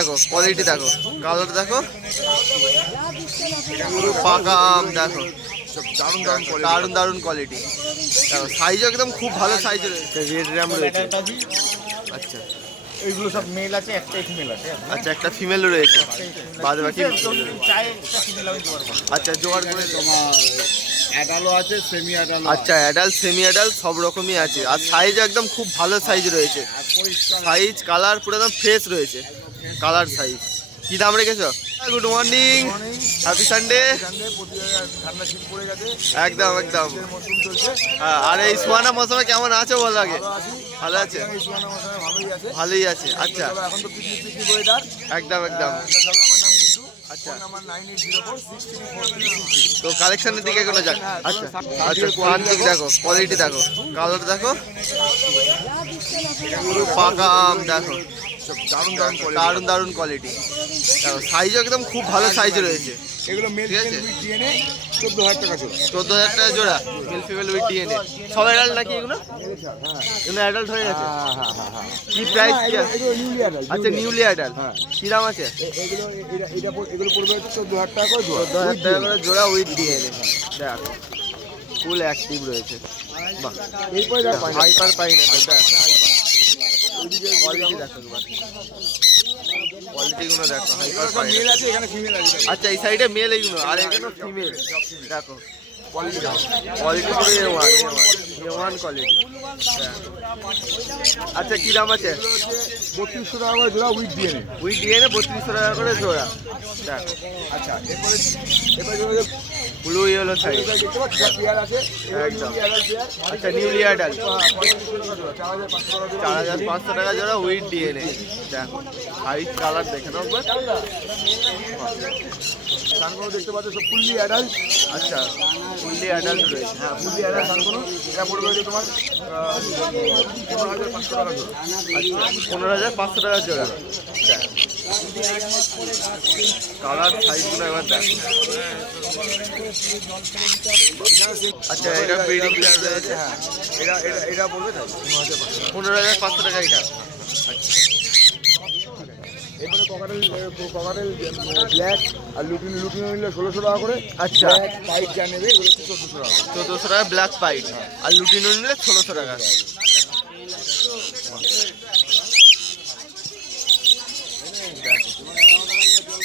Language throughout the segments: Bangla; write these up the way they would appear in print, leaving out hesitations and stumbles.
দেখো, কোয়ালিটি দেখো, কালার দেখো, পুরো পাকা আম দেখো, দারুণ দারুণ দারুণ দারুণ কোয়ালিটি দেখো, সাইজও একদম খুব ভালো সাইজ রয়েছে, রেড র্যাম রয়েছে। আচ্ছা, এইগুলো সব মেল আছে, একটাই ফিমেল আছে। আচ্ছা, একটা ফিমেল রয়েছে, বাদ বাকি চাই একটা ফিমেল আমি জোগাড় করব। আচ্ছা, জোগাড় করে তোমার অ্যাডালও আছে, সেমি অ্যাডাল। আচ্ছা, অ্যাডাল্ট সেমি অ্যাডাল্ট সব রকমই আছে, আর সাইজ একদম খুব ভালো সাইজ রয়েছে, সাইজ কালার পুরো একদম ফ্রেশ রয়েছে, কালার সাইজ। কি দাম রেখেছো? Good morning, happy Sunday. ঠান্ডা শীত পড়ে গেছে, একদম একদম। মৌসুম চলছে। হ্যাঁ, আর এই সুহানা মৌসুমে কেমন আছো বল আগে? ভালো আছে, এই সুহানা মৌসুমে ভালোই আছে, ভালোই আছে। আচ্ছা, তবে এখন তো পিকনিক ওয়েদার। একদম একদম। আমার নাম গুড্ডু। আচ্ছা, আমার 9804634366। তো কালেকশনের দিকে কোনো যাক। আচ্ছা আচ্ছা, শান্তি দেখো, কোয়ালিটি দেখো, কালার দেখো, পুরো পাকা আম দেখো, দারুণ দারুণ দারুণ দারুণ কোয়ালিটি দেখো, সাইজও একদম খুব ভালো সাইজ রয়েছে। এগুলো মেল ঠিক আছে। ফিমেল ডিএনএ 14000 টাকা জোড়া। 14,000 টাকা জোড়া, মেল ফিমেল উইথ ডিএনএ। সব অ্যাডাল্ট নাকি এগুলো? এগুলো অ্যাডাল্ট হয়ে গেছে। কি প্রাইস কি আছে? এগুলো নিউলি অ্যাডাল্ট। আচ্ছা, নিউলি অ্যাডাল্ট। হ্যাঁ। কি দাম আছে? এগুলো এগুলো পড়বে 14000 টাকা করে জোড়া। 14,000 টাকা করে জোড়া উইথ ডিএনএ। দেখো, ফুল অ্যাক্টিভ রয়েছে। বাহ, এরপরে যা হাইপার পাইনাপেল দেখ, কোয়ালিটি দেখো একবার, কোয়ালিটিগুলো দেখো, হাইপার মেল পাইনাপেল। আছে, এখানে ফিমেল আছে। আচ্ছা, এই সাইডে মেল এইগুলো, আর এখানে ফিমেল দেখো, কোয়ালিটি দাও। কোয়ালিটি পুরো A1 কোয়ালিটি। আচ্ছা, কি দাম আছে? 3200 টাকা করে জোড়া উইথ ডিএনএ। উইথ ডিএনএ 3200 টাকা করে জোড়া। দেখো, আচ্ছা, এরপরে ব্লু ইয়েলো সাইজ, দেখতে পাচ্ছ পেয়ার আছে, একদম। Newly adult pair. আচ্ছা, নিউলি অ্যাডাল্ট, 4500 টাকা জোড়া, 4500 টাকা জোড়া। 4500 টাকা জোড়া উইথ ডিএনএ। দেখো, সাইজ কালার দেখে নাও একবার। সানগুলো দেখতে পাচ্ছ সব ফুললি অ্যাডাল্ট। আচ্ছা, ফুললি অ্যাডাল্ট রয়েছে। হ্যাঁ, ফুললি অ্যাডাল্ট সানগুলো। এটা পড়বে হচ্ছে তোমার 15500 টাকা জোড়া। আচ্ছা, 15,500 টাকা জোড়া। দেখ, কালার সাইজগুলো এবার দেখ। আচ্ছা, এটা ব্রিডিং পেয়ার রয়েছে। হ্যাঁ, এটা পড়বে তাই 15,500 টাকা এটা। এরপরে ককাটেল ব্ল্যাক আর লুটিনো নিলে 1600 টাকা করে। আচ্ছা, ব্ল্যাক পাইপ যা নেবে এগুলো হচ্ছে 1400 টাকা। 1400 টাকা ব্ল্যাক পাইট, আর লুটিনো নিলে 1600 টাকা।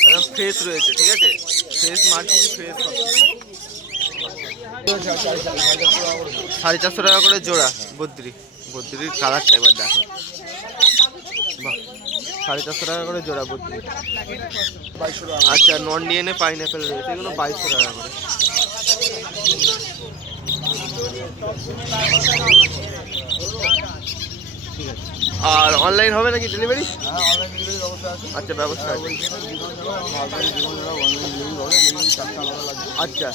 একদম ফ্রেশ রয়েছে, ঠিক আছে, ফ্রেশ মার্কেট, ফ্রেশ। 450 টাকা করে জোড়া বদ্রির কালারটা একবার দেখো। বাহ, 450 টাকা করে জোড়া বদ্রি। 2200 টাকা। আচ্ছা, নন ডিএনএ পাইনাপেল রয়েছে, এগুলো 2200 টাকা করে। ঠিক আছে, আর অনলাইন হবে নাকি ডেলিভারি? হ্যাঁ, অনলাইন ডেলিভারির ব্যবস্থা আছে। আচ্ছা, ব্যবস্থা আছে। আচ্ছা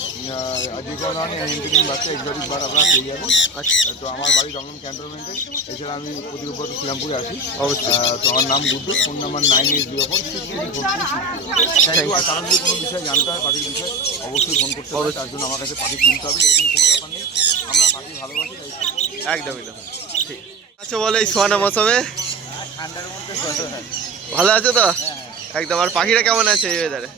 আর যে কোনো ধরনের এন্টারটেইন বাচ্চা এক্সোটিক বার আপনারা পেয়ে যাবেন। আচ্ছা, তো আমার বাড়ি দমদম ক্যান্টনমেন্টে। এছাড়া আমি প্রতি রোববার শ্রীরামপুরে আসি। অবশ্যই। তো আমার নাম গুড্ডু, ফোন নাম্বার 9804634366। আর তারা যদি কোনো বিষয়ে জানতে হয় পাখির বিষয়ে অবশ্যই ফোন করতে হবে। তার জন্য আমার কাছে পাখি কিনতে হবে এরকম কোনো ব্যাপার নেই। আমরা পাখি ভালোবাসি তাই। একদম একদম ঠিক। আচ্ছা, বলে এই সোয়ানা মৌসুমে ঠান্ডার মধ্যে ভালো আছে তো? একদম। আর পাখিরা কেমন আছে এই ওয়েদারে?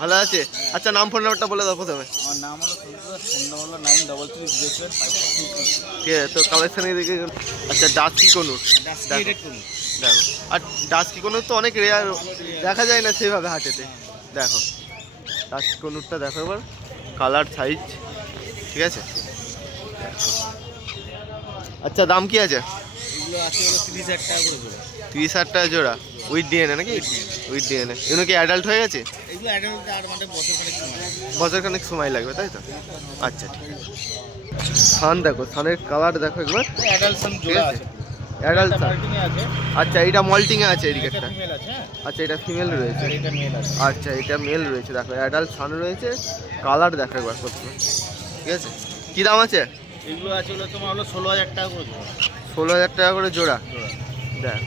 ভালো আছে। আচ্ছা, নাম ফোন নাম্বারটা বলে দাও প্রথমে। আমার নাম হলো সন্তোষ, ফোন নাম্বার হলো 9333075223। ঠিক আছে, তো কালেকশনের দিকে। আচ্ছা, ডাস্কি কনুর দেখো, আর ডাস্কি কনুর তো অনেক রেয়ার, দেখা যায় না সেইভাবে হাটেতে। দেখো, ডাস্কি কনুরটা দেখো এবার, কালার সাইজ, ঠিক আছে। আচ্ছা, দাম কি আছে? এগুলো আছে হলো 30,000 টাকা করে জোড়া। 30,000 টাকা জোড়া উইথ ডিএনএ নাকি? With DNA. এগুলো কি অ্যাডাল্ট হয়ে গেছে? এগুলো অ্যাডাল্ট আর মানে বছরখানেক সময়। বছরখানেক সময় লাগবে, তাই তো? আচ্ছা, ঠিক আছে। সান দেখো, সানের কালার দেখো একবার, অ্যাডাল্ট সাম ঠিক জোড়া আছে, আছে। অ্যাডাল্ট সান। মার্কিং এ আছে। আচ্ছা, এটা মল্টিংয়ে আছে এটা এদিকেরটা। ফিমেল আছে, হ্যাঁ। আচ্ছা, এটা ফিমেল রয়েছে। আর এটা মেল আছে। আচ্ছা, এটা মেল রয়েছে। দেখো, অ্যাডাল্ট সান রয়েছে, কালার দেখো একবার প্রথমে, ঠিক আছে। কী দাম আছে? এগুলো আছে হলো তোমার হলো 16,000 টাকা করে জোড়া। 16,000 টাকা করে জোড়া। জোড়া। দেখ,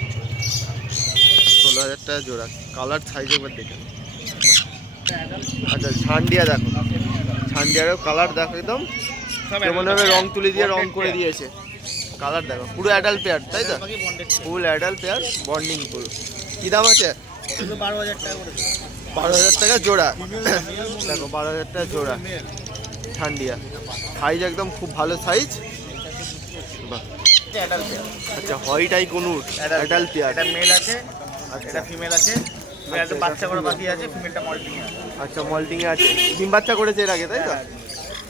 16,000 টাকা জোড়া, কালার সাইজ একবার দেখে নাও। আচ্ছা, ঝান্ডিয়া দেখো, ঝান্ডিয়ারও কালার দেখো একদম মনে হবে রং তুলি দিয়ে রং করে দিয়েছে। কালার দেখো, পুরো অ্যাডাল্ট পেয়ার, তাই তো? বাকি bonded full adult pair, bonding পুরো। কী দাম আছে? এগুলো 12,000 টাকা করে 12,000 টাকা জোড়া। দেখো 12,000 টাকা জোড়া ঠান্ডিয়া, সাইজ একদম খুব ভালো সাইজ। বাহ, অ্যাডাল্ট পেয়ার। আচ্ছা হোয়াইট আই কোনুর অ্যাডাল্ট পেয়ার। এটা মেল আছে আর এটা ফিমেল আছে। মেলটা বাচ্চা করে বাকি আছে, ফিমেলটা মল্টিং আছে। আচ্ছা মল্টিং এ আছে, ডিম বাচ্চা করেছে এর আগে তাই তো?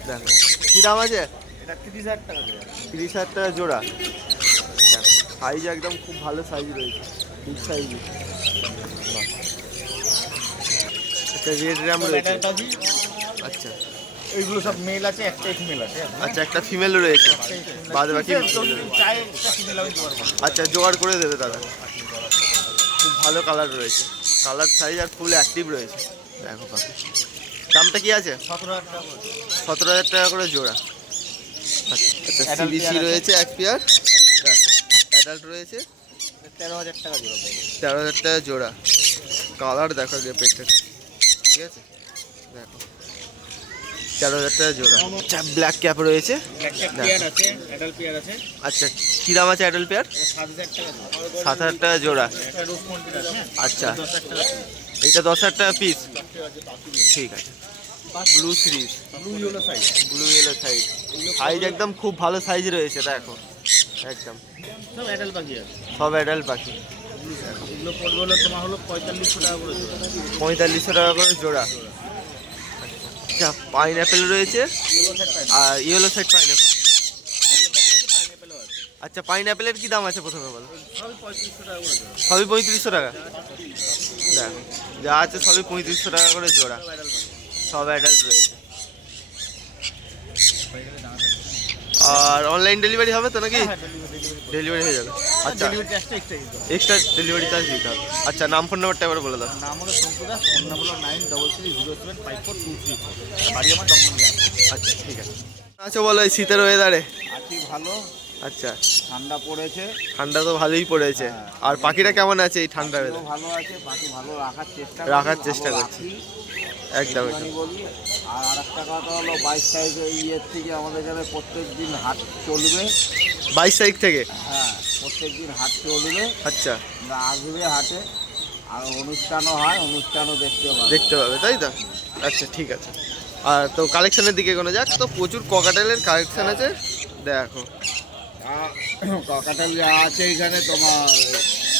দেখো কি দাম আছে? এটা 30,000 টাকা জোড়া। 30,000 টাকা জোড়া। সাইজ একদম খুব ভালো সাইজ রয়েছে, বিগ সাইজ। আচ্ছা রেড র্যাম রয়েছে। অ্যাডাল্ট আছে। আচ্ছা এইগুলো সব মেল আছে, একটাই ফিমেল আছে। আচ্ছা একটা ফিমেল রয়েছে, বাদ বাকি চাই একটা ফিমেল আমি জোগাড় করব। আচ্ছা জোগাড় করে দেবে দাদা। খুব ভালো কালার রয়েছে, কালার সাইজ আর ফুল অ্যাক্টিভ রয়েছে। দেখো পাখি দামটা কি আছে? 17,000 টাকা করে। 17,000 টাকা করে জোড়া। আচ্ছা Adult সিবিসি pair আছে। রয়েছে এক পেয়ার। দেখো অ্যাডাল্ট রয়েছে 13,000 টাকা জোড়া পড়বে। 13,000 টাকা জোড়া। কালার দেখো আগে পেটের, ঠিক আছে? দেখো 13,000 টাকা জোড়া। আচ্ছা ব্ল্যাক ক্যাপ রয়েছে। একটা পেয়ার আছে, অ্যাডাল্ট পেয়ার আছে। আচ্ছা কী দাম আছে অ্যাডাল্ট পেয়ার? এটা 7,000 টাকা জোড়া। 7,000 টাকা জোড়া। একটা রোজ মন্টির আছে। আচ্ছা 10,000 টাকা পিস। এইটা 10,000 টাকা পিস, ঠিক আছে। Blue series, blue yellow size. Blue yellow size, size একদম খুব ভালো সাইজ রয়েছে। দেখো একদম সব অ্যাডাল্ট পাখি আছে। সব অ্যাডাল্ট পাখি। এগুলো পড়বে হলো তোমার হলো 4500 টাকা করে জোড়া। 4500 টাকা করে জোড়া। আচ্ছা পাইনঅ্যাপেল রয়েছে আর ইয়েলো সাইড পাইনঅ্যাপেল। আচ্ছা পাইনঅ্যাপেলের কি দাম আছে প্রথমে বলো? সবই 3500 টাকা করে জোড়া। সবই 3500 টাকা। দেখো যা আছে সবই 3500 টাকা করে জোড়া, সব অ্যাডাল্ট রয়েছে। আর অনলাইন ডেলিভারি হবে তো নাকি? ডেলিভারি হয়ে যাবে। আচ্ছা ডেলিভারি চার্জটা এক্সট্রা দিতে হবে। এক্সট্রা ডেলিভারি চার্জ দিতে হবে। আচ্ছা নাম ফোন নাম্বারটা একবার বলে দাও। নাম হলো শঙ্কু দাস, ফোন নাম্বার হলো 9330754234। বাড়ি আমার দমদমিয়া। আচ্ছা ঠিক আছে। আচ্ছা বলো এই শীতের ওয়েদারে? আছি ভালো, আচ্ছা ঠান্ডা পড়েছে। ঠান্ডা তো ভালোই পড়েছে। আর পাখিটা কেমন আছে এই ঠান্ডা পাখিও ওয়েদার? ভালো আছে, বাকি ভালো রাখার চেষ্টা রাখার করি, চেষ্টা ভালো করছি। রাখি। একদম একটুখানি বলি। আর আরেকটা কথা হলো 22 তারিখে ইয়ের থেকে আমাদের এখানে প্রত্যেক দিন হাট চলবে। 22 তারিখ থেকে? হ্যাঁ, প্রত্যেক দিন হাট চলবে। আচ্ছা তোমরা আসবে হাটে, আর অনুষ্ঠানও হয়, অনুষ্ঠানও দেখতে পাবে। দেখতে পাবে তাই তো? আচ্ছা ঠিক আছে। আর তো কালেকশনের দিকে কোনো যাক, তো প্রচুর ককাটেলের কালেকশন আছে। দেখো কাকাটাল যা আছে এখানে তোমার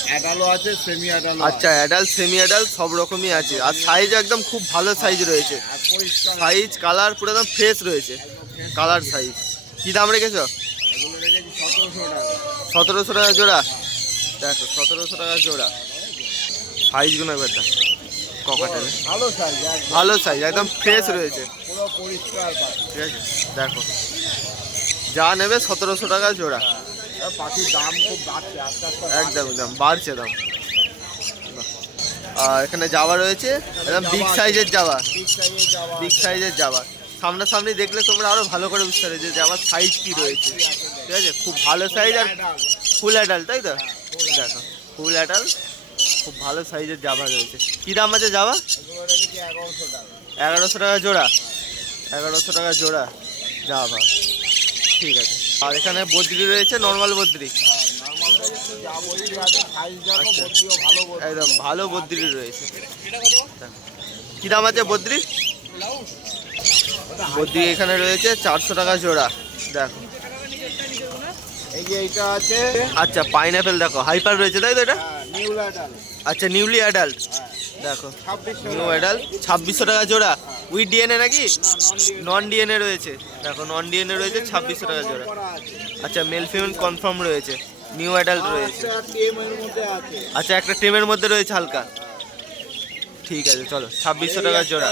অ্যাডালও আছে, সেমি অ্যাডালও আচ্ছা অ্যাডাল্ট সেমি অ্যাডাল্ট সব রকমই আছে। আর সাইজ একদম খুব ভালো সাইজ রয়েছে, আর পরিষ্কার। সাইজ কালার পুরো একদম ফ্রেশ রয়েছে। কালার সাইজ কী দাম রেখেছো? এগুলো রেখেছি 1700 টাকা। 1700 টাকা জোড়া। দেখো 1700 টাকা জোড়া। সাইজগুলো একবার দেখ ককাটেলে, ভালো সাইজ, ভালো সাইজ একদম ফ্রেশ রয়েছে, পুরো পরিষ্কার পাখি। ঠিক আছে? দেখো যা নেবে 1700 টাকা জোড়া। আর পাখির দাম খুব বাড়ছে আস্তে আস্তে। একদম একদম বাড়ছে দাম। আর এখানে জাবা রয়েছে, একদম বিগ সাইজের জাবা, বিগ সাইজের যাওয়া বিগ সাইজের জাবা। সামনাসামনি দেখলে তোমরা আরো ভালো করে বুঝতে পারবে যে জাবার সাইজ কি রয়েছে, ঠিক আছে? খুব ভালো সাইজ আর ফুল অ্যাডাল্ট তাই তো? দেখো ফুল অ্যাডাল্ট, খুব ভালো সাইজের জাবা রয়েছে। কী দাম আছে জাবা? এগুলো রেখেছি 1100 টাকা। 1100 টাকা জোড়া। 1100 টাকা জোড়া জাবা, ঠিক আছে। আর এখানে বদ্রি রয়েছে, নর্মাল বদ্রি, হ্যাঁ, নরমাল রেখেছি, যা বদ্রি আছে সাইজ দেখো, আচ্ছা। বদ্রিও ভালো বদ্রি। একদম ভালো বদ্রি রয়েছে। কী দাম আছে বদ্রি? বদ্রি এখানে রয়েছে 400 টাকা জোড়া। দেখো এই যে এইটা আছে, আচ্ছা পাইনঅ্যাপেল দেখো হাইপার রয়েছে তাই তো এটা? নিউ ল্যাডাল। আচ্ছা নিউলি অ্যাডাল্ট। দেখো 2600 নিউ অ্যাডাল্ট 2600 টাকা জোড়া। উইথ ডিএনএ নাকি? নন ডিএনএ রয়েছে। দেখো নন ডিএনএ রয়েছে 2600 টাকা জোড়া। করা আছে। আচ্ছা মেল ফিমেল কনফার্ম রয়েছে, নিউ অ্যাডাল্ট রয়েছে। একটা টিএম এর মধ্যে আছে। আচ্ছা একটা টেমের মধ্যে রয়েছে হালকা, ঠিক আছে চলো 2600 টাকা জোড়া।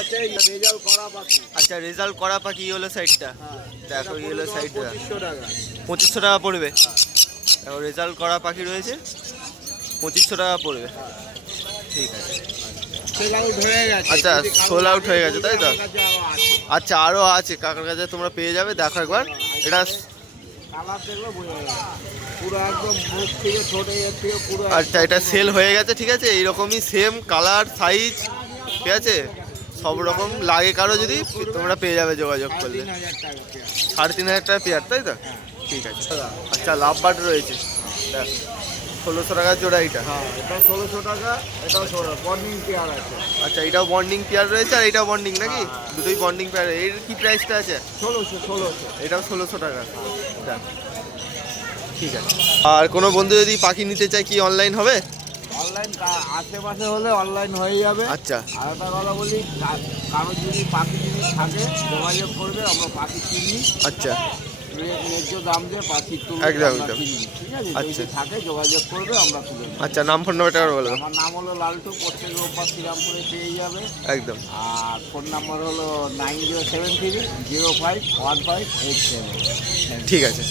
রেজাল্ট করা পাখি। আচ্ছা রেজাল্ট করা পাখি ইয়েলো সাইডটা, হ্যাঁ, দেখো ইয়েলো সাইডটা 2500 টাকা। 2500 টাকা পড়বে। দেখো রেজাল্ট করা পাখি রয়েছে 2500 টাকা পড়বে, ঠিক আছে। সেল আউট হয়ে গেছে। আচ্ছা, যদি কারো sold out হয়ে গেছে, তাই তো? আমার কাছে আরো আছে। আচ্ছা আরও আছে কাকার কাছে, তোমরা পেয়ে যাবে। দেখো একবার এটা। কালার দেখলে বোঝা যাবে। পুরো একদম মুখ থেকে ছোট এর থেকে পুরো আচ্ছা এটা সেল হয়ে গেছে, ঠিক আছে? এইরকমই সেম কালার সাইজ, ঠিক আছে? সব রকম লাগে কারো যদি তোমরা পেয়ে যাবে যোগাযোগ করলে। 3000 টাকা পেয়ার। 3500 টাকা পেয়ার তাই তো? ঠিক আছে। আচ্ছা লাভ বার্ড রয়েছে, দেখ 1600 টাকা জোড়া এটা। হ্যাঁ, এটা 1600 টাকা, এটাও বর্নিং পেয়ার আছে। আচ্ছা, এটাও বন্ডিং পেয়ার রয়েছে আর এটাও বন্ডিং নাকি? হ্যাঁ। দুটোই বন্ডিং পেয়ার। এর কি প্রাইসটা আছে? 1600। এটাও 1600 টাকা। দেখ, ঠিক আছে। আর কোনো বন্ধু যদি পাখি নিতে চায় কি অনলাইন হবে? অনলাইন আশেপাশে হলে অনলাইন হয়ে যাবে। আচ্ছা, আর একটা কথা বলি, কারোর যদি পাখি যদি থাকে যোগাযোগ করবে, আমরা পাখি কিনি, আচ্ছা, ন্যায্য দাম দিয়ে পাখি তুলে একদম, আমরা একদম। কিনি, ঠিক আছে? আচ্ছা। যদি থাকে যোগাযোগ করবে, আমরা তুলে নেব। আচ্ছা, নাম ফোন নাম্বারটা বলে দেবো। আমার নাম হলো লালটু, প্রত্যেক রোববার শ্রীরামপুরে পেয়ে যাবে। একদম। আর ফোন নাম্বার হলো 9073 051587। ঠিক আছে।